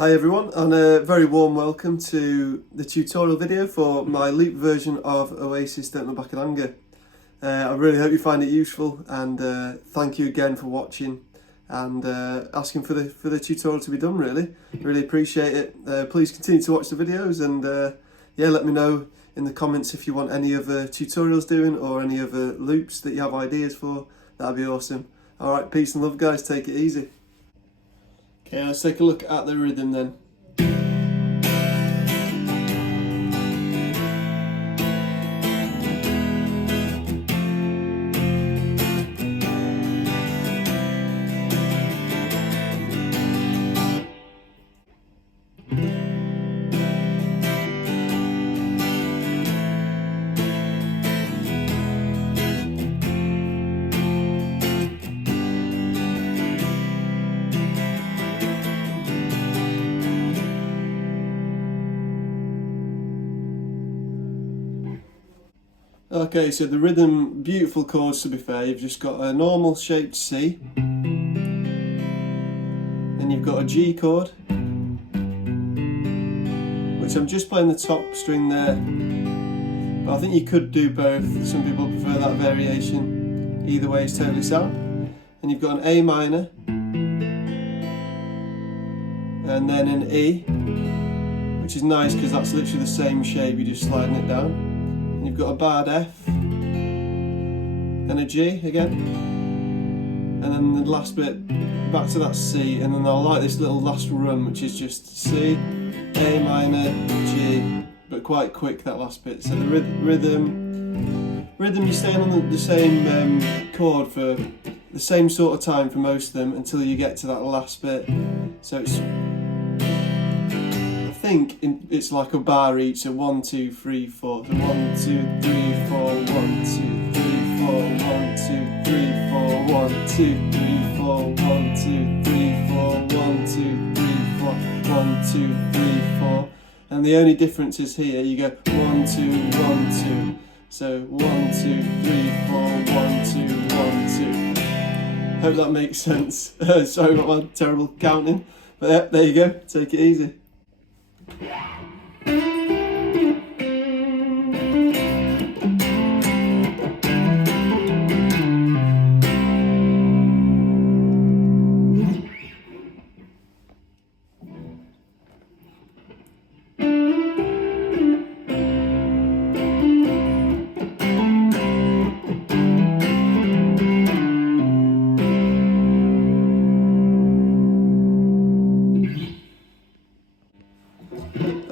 Hi everyone, and a very warm welcome to the tutorial video for my loop version of Oasis Don't Look Back in Anger. I really hope you find it useful, and thank you again for watching and asking for the tutorial to be done. Really appreciate it. Please continue to watch the videos, and yeah, let me know in the comments if you want any other tutorials doing or any other loops that you have ideas for. That'd be awesome. Alright, peace and love guys, take it easy. Okay, let's take a look at the rhythm then. Okay, so the rhythm, beautiful chords to be fair. You've just got a normal shaped C, then you've got a G chord, which I'm just playing the top string there, but I think you could do both. Some people prefer that variation. Either way is totally sound. And you've got an A minor, and then an E, which is nice because that's literally the same shape, you're just sliding it down. And you've got a bad F, then a G again, and then the last bit back to that C, and then I like this little last run, which is just C, A minor, G, but quite quick that last bit. So the rhythm you're staying on the same chord for the same sort of time for most of them until you get to that last bit. So it's, I think it's like a bar each, so 1, 2, 3, 4. So 1, 2, 3, 4, 1, 2, 3, 4, 1, 2, 3, 4, 1, 2, 3, 4, 1, 2, 3, 4, 1, 2, 3, 4, 1, 2, 3, 4. And the only difference is here, you go 1, 2, 1, 2. So 1, 2, 3, 4, 1, 2, 1, 2. Hope that makes sense. Sorry about my terrible counting. But yeah, there you go, take it easy.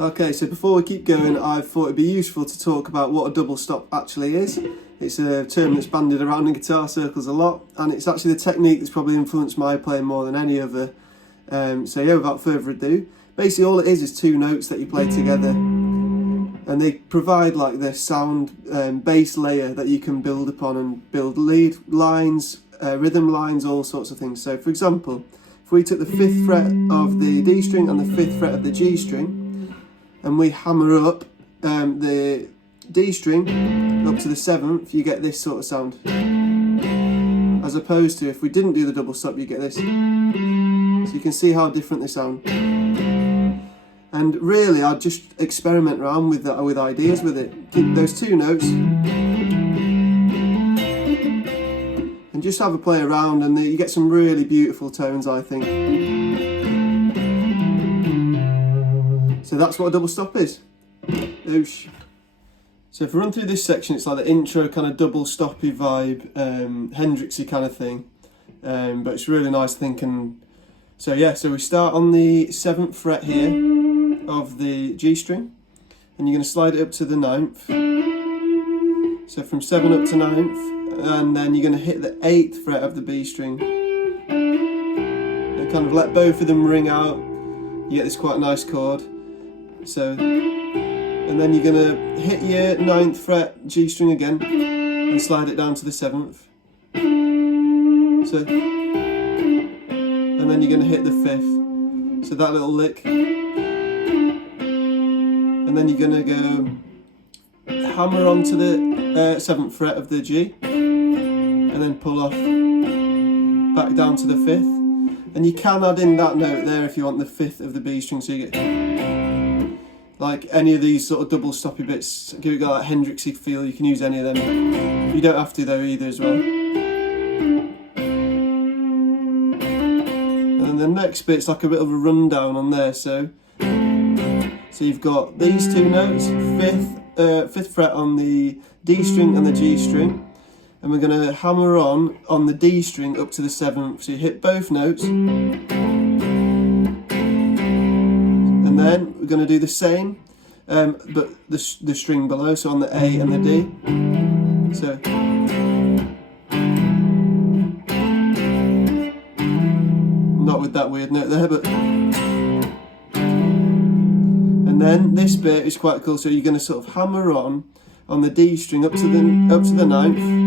Okay, so before we keep going, I thought it'd be useful to talk about what a double stop actually is. It's a term that's bandied around in guitar circles a lot, and it's actually the technique that's probably influenced my playing more than any other. So yeah, without further ado, basically all it is two notes that you play together, and they provide like this sound bass layer that you can build upon and build lead lines, rhythm lines, all sorts of things. So for example, if we took the 5th fret of the D string and the 5th fret of the G string, and we hammer up the D string up to the 7th, you get this sort of sound. As opposed to if we didn't do the double stop, you get this. So you can see how different they sound. And really, I'd just experiment around with that, with ideas with it. Keep those 2 notes, and just have a play around, and you get some really beautiful tones, I think. So that's what a double stop is. Oosh. So if we run through this section, it's like the intro kind of double stoppy vibe, Hendrixy kind of thing, but it's really nice thinking. So yeah, so we start on the 7th fret here of the G string, and you're going to slide it up to the 9th. So from 7 up to 9th, and then you're going to hit the 8th fret of the B string, and kind of let both of them ring out. You get this quite nice chord. So, and then you're going to hit your 9th fret G string again and slide it down to the 7th. So, and then you're going to hit the 5th. So that little lick. And then you're going to go hammer onto the 7th fret of the G and then pull off back down to the 5th. And you can add in that note there if you want the 5th of the B string, so you get like any of these sort of double stoppy bits, give it that Hendrixy feel. You can use any of them. You don't have to though either as well. And the next bit's like a bit of a rundown on there. So you've got these two notes, 5th fret on the D string and the G string. And we're going to hammer on the D string up to the 7th. So you hit both notes. And then we're going to do the same, but the string below, so on the A and the D. So. Not with that weird note there, but. And then this bit is quite cool, so you're going to sort of hammer on the D string up to the 9th.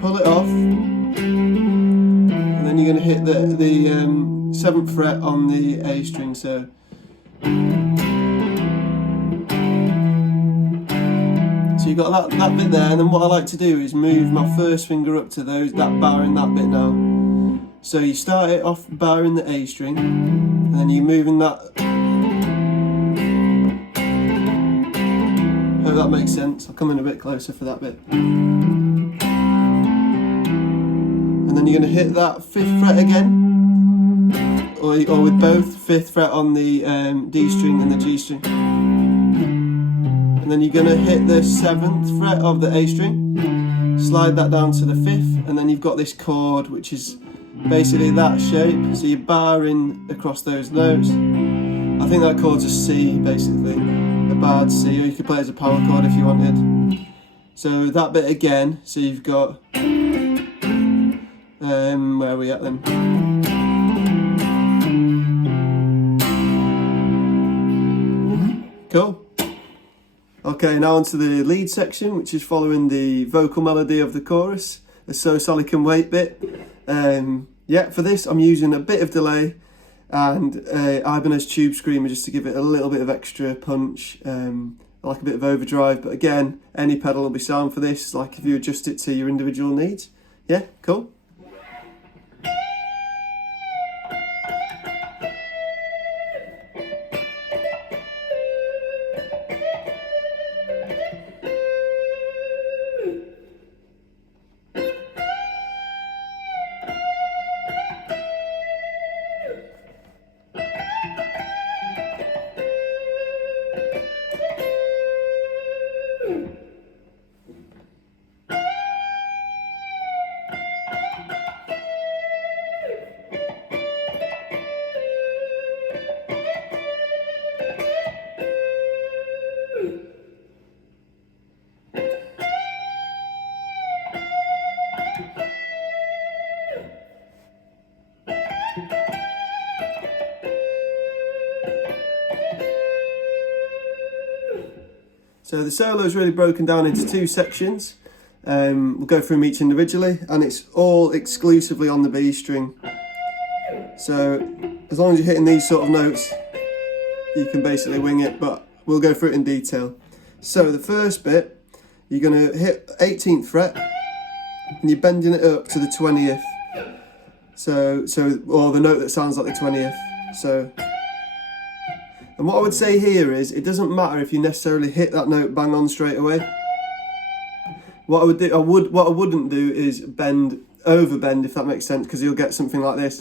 Pull it off, and then you're going to hit the 7th fret on the A string. So you've got that bit there, and then what I like to do is move my first finger up to that bar in that bit now. So you start it off barring the A string, and then you're moving that. Hope that makes sense. I'll come in a bit closer for that bit. And then you're going to hit that 5th fret again, or with both, 5th fret on the D string and the G string. And then you're going to hit the 7th fret of the A string, slide that down to the 5th, and then you've got this chord which is basically that shape. So you're barring across those notes. I think that chord's a C basically, a barred C, or you could play it as a power chord if you wanted. So that bit again, so you've got. Where are we at then? Cool. Okay, now onto the lead section, which is following the vocal melody of the chorus, the So Sally Can Wait bit. Yeah, for this I'm using a bit of delay and Ibanez Tube Screamer just to give it a little bit of extra punch. I like a bit of overdrive, but again, any pedal will be sound for this, like if you adjust it to your individual needs. Yeah, cool. So the solo is really broken down into two sections. We'll go through them each individually, and it's all exclusively on the B string. So as long as you're hitting these sort of notes, you can basically wing it, but we'll go through it in detail. So the first bit, you're going to hit 18th fret, and you're bending it up to the 20th. Or the note that sounds like the 20th. So. And what I would say here is, it doesn't matter if you necessarily hit that note bang on straight away. What I would do, what I wouldn't do is overbend, if that makes sense, because you'll get something like this.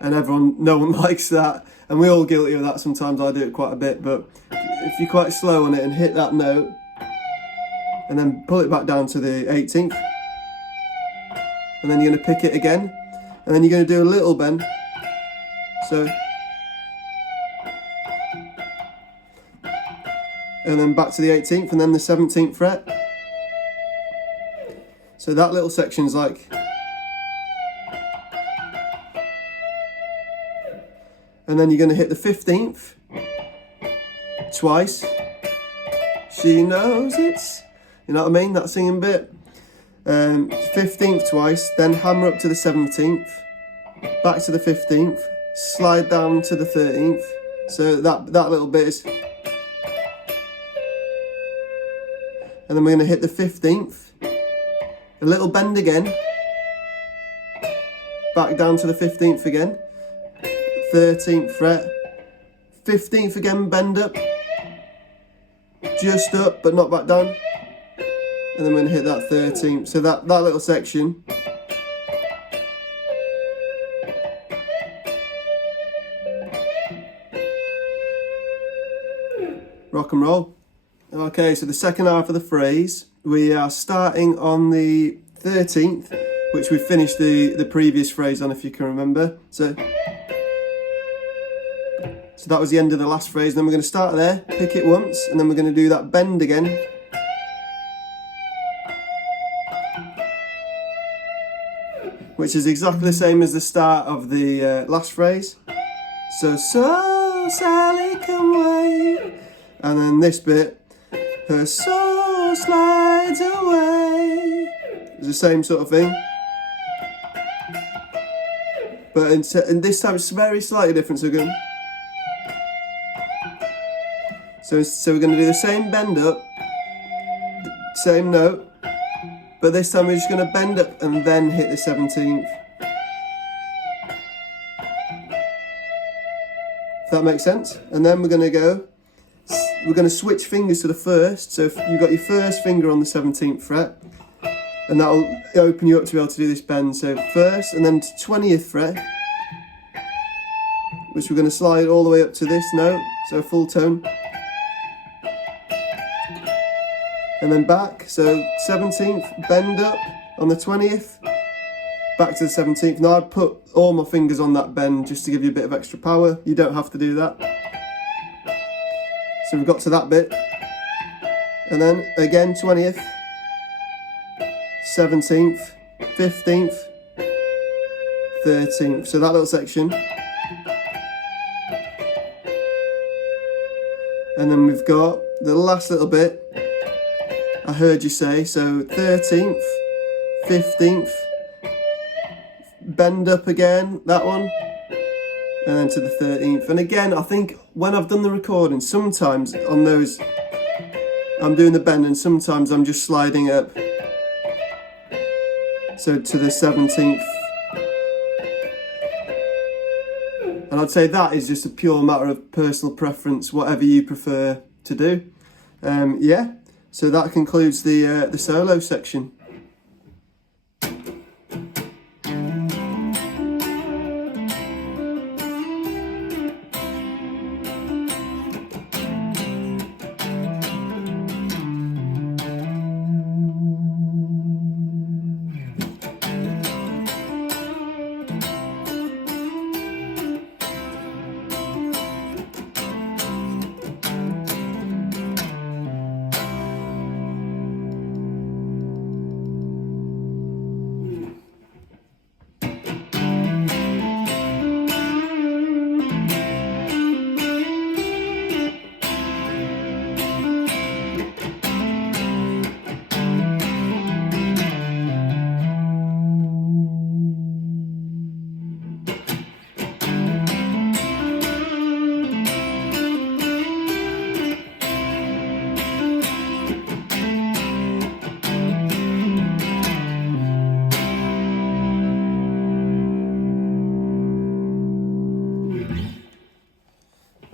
And no one likes that, and we're all guilty of that. Sometimes I do it quite a bit, but if you're quite slow on it and hit that note, and then pull it back down to the 18th, and then you're going to pick it again, and then you're going to do a little bend. So. And then back to the 18th, and then the 17th fret. So that little section's like. And then you're going to hit the 15th twice. She knows it's, you know what I mean, that singing bit. 15th twice, then hammer up to the 17th, back to the 15th, slide down to the 13th. So that little bit is. And then we're going to hit the 15th, a little bend again, back down to the 15th again, 13th fret, 15th again, bend up, just up but not back down, and then we're going to hit that 13th. So that little section. Rock and roll. Okay, so the second half of the phrase, we are starting on the 13th, which we finished the previous phrase on, if you can remember. So that was the end of the last phrase. Then we're going to start there, pick it once, and then we're going to do that bend again. Which is exactly the same as the start of the last phrase. So Sally can wait. And then this bit, her soul slides away. It's the same sort of thing. But in this time it's very slightly different. So we're going to do the same bend up, same note, but this time we're just going to bend up and then hit the 17th. If that makes sense. And then we're going to switch fingers to the first. So if you've got your first finger on the 17th fret, and that'll open you up to be able to do this bend. So first, and then to 20th fret, which we're going to slide all the way up to this note, so a full tone. And then back, so 17th, bend up on the 20th, back to the 17th. Now I've put all my fingers on that bend just to give you a bit of extra power. You don't have to do that. So we've got to that bit, and then again 20th, 17th, 15th, 13th. So that little section. And then we've got the last little bit, I heard you say, so 13th, 15th, bend up again, that one, and then to the 13th. And again, I think when I've done the recording, sometimes on those, I'm doing the bend and sometimes I'm just sliding up, so to the 17th. And I'd say that is just a pure matter of personal preference, whatever you prefer to do. Yeah, so that concludes the solo section.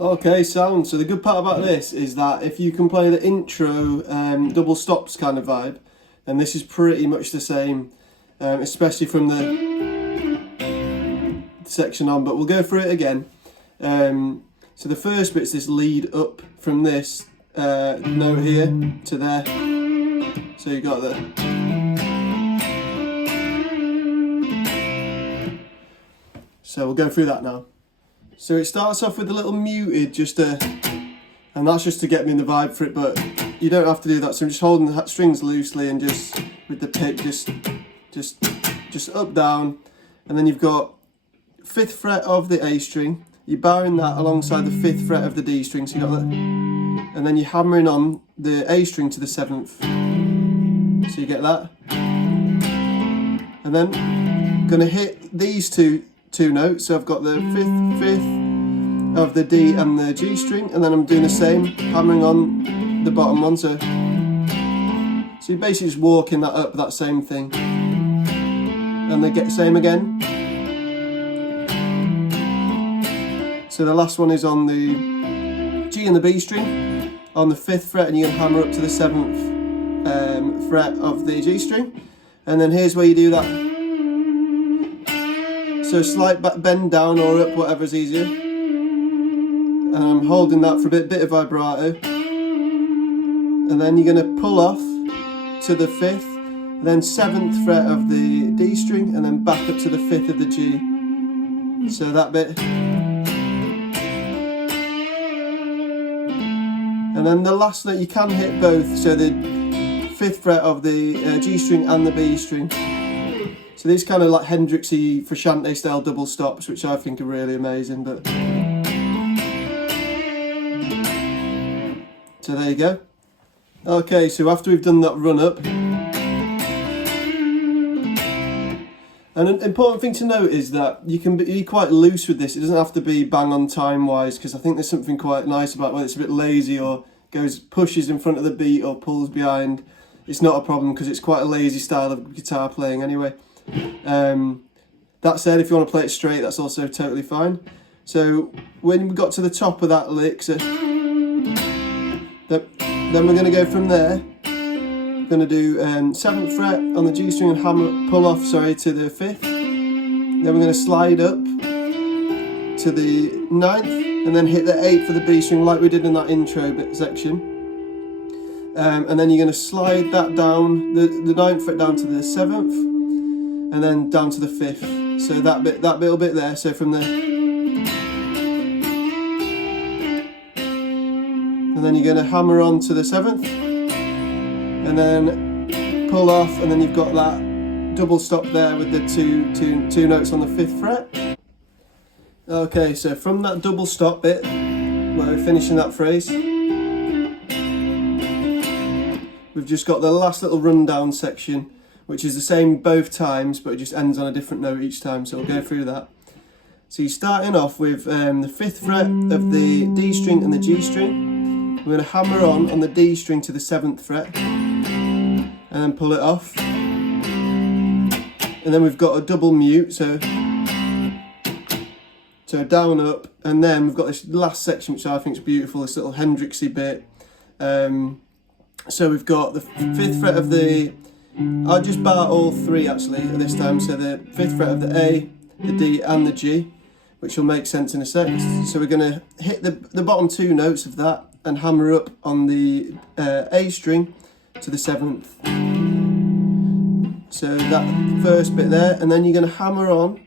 Okay, sound. So the good part about this is that if you can play the intro double stops kind of vibe, then this is pretty much the same, especially from the section on, but we'll go through it again. So the first bit's this lead up from this note here to there. So you got the... So we'll go through that now. So it starts off with a little muted, and that's just to get me in the vibe for it, but you don't have to do that. So I'm just holding the strings loosely and just with the pick, just up, down, and then you've got 5th fret of the A string. You're bowing that alongside the 5th fret of the D string, so you got that, and then you're hammering on the A string to the 7th, so you get that, and then gonna hit these two notes. So I've got the 5th of the D and the G string, and then I'm doing the same, hammering on the bottom one. So you're basically just walking that up, that same thing, and they get the same again. So the last one is on the G and the B string on the 5th fret, and you're going to hammer up to the 7th fret of the G string. And then here's where you do that. So slight back bend down or up, whatever's easier. And I'm holding that for a bit of vibrato. And then you're going to pull off to the 5th, then 7th fret of the D string, and then back up to the 5th of the G. So that bit. And then the last note, you can hit both, so the 5th fret of the G string and the B string. So these kind of like Hendrixy Frusciante style double stops, which I think are really amazing. But so there you go. Okay, so after we've done that run up, and an important thing to note is that you can be quite loose with this. It doesn't have to be bang on time wise, because I think there's something quite nice about whether it's a bit lazy or pushes in front of the beat or pulls behind. It's not a problem because it's quite a lazy style of guitar playing anyway. That said, if you want to play it straight, that's also totally fine. So when we got to the top of that lick, so then we're going to go from there. We're going to do 7th fret on the G string and pull off to the 5th. Then we're going to slide up to the 9th and then hit the 8th for the B string like we did in that intro bit section. And then you're going to slide that down, the 9th fret down to the 7th and then down to the 5th. So that little bit there, so from the... And then you're going to hammer on to the 7th and then pull off, and then you've got that double stop there with the two notes on the 5th fret. Okay, so from that double stop bit where we're finishing that phrase, we've just got the last little rundown section, which is the same both times, but it just ends on a different note each time, so we'll go through that. So you're starting off with the 5th fret of the D string and the G string. We're going to hammer on the D string to the 7th fret and then pull it off. And then we've got a double mute, so down, up, and then we've got this last section which I think is beautiful, this little Hendrixy bit. So we've got the 5th fret of the... I'll just bar all three actually at this time, so the 5th fret of the A, the D and the G, which will make sense in a sec. So we're going to hit the bottom two notes of that and hammer up on the A string to the 7th. So that first bit there, and then you're going to hammer on.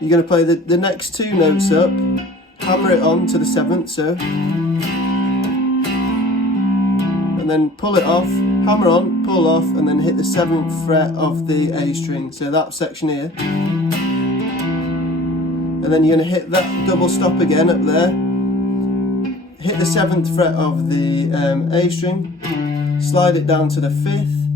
You're going to play the next two notes up, hammer it on to the 7th, so, and then pull it off, hammer on, pull off, and then hit the 7th fret of the A string. So that section here. And then you're going to hit that double stop again up there. Hit the 7th fret of the A string, slide it down to the 5th,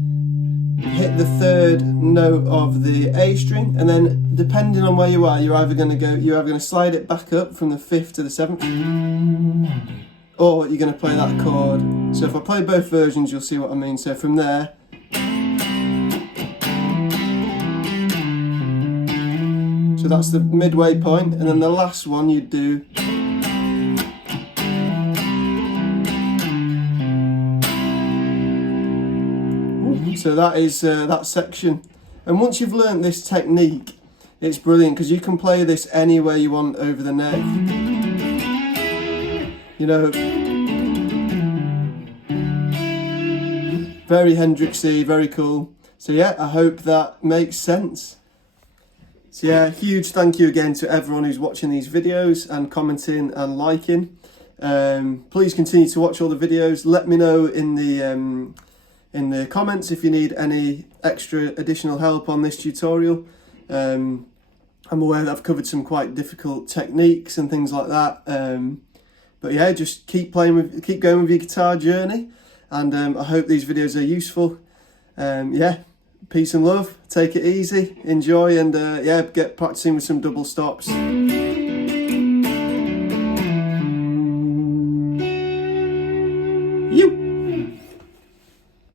hit the 3rd note of the A string, and then depending on where you are, you're either going to slide it back up from the 5th to the 7th, or you're going to play that chord. So if I play both versions, you'll see what I mean. So from there, so that's the midway point, and then the last one you'd do. So that is that section. And once you've learnt this technique, it's brilliant because you can play this anywhere you want over the neck. You know, very Hendrixy, very cool. So yeah, I hope that makes sense. So yeah, huge thank you again to everyone who's watching these videos and commenting and liking. Please continue to watch all the videos. Let me know in the comments if you need any extra additional help on this tutorial. I'm aware that I've covered some quite difficult techniques and things like that. But yeah, just keep going with your guitar journey, and I hope these videos are useful. Yeah, peace and love, take it easy, enjoy, and yeah, get practicing with some double stops.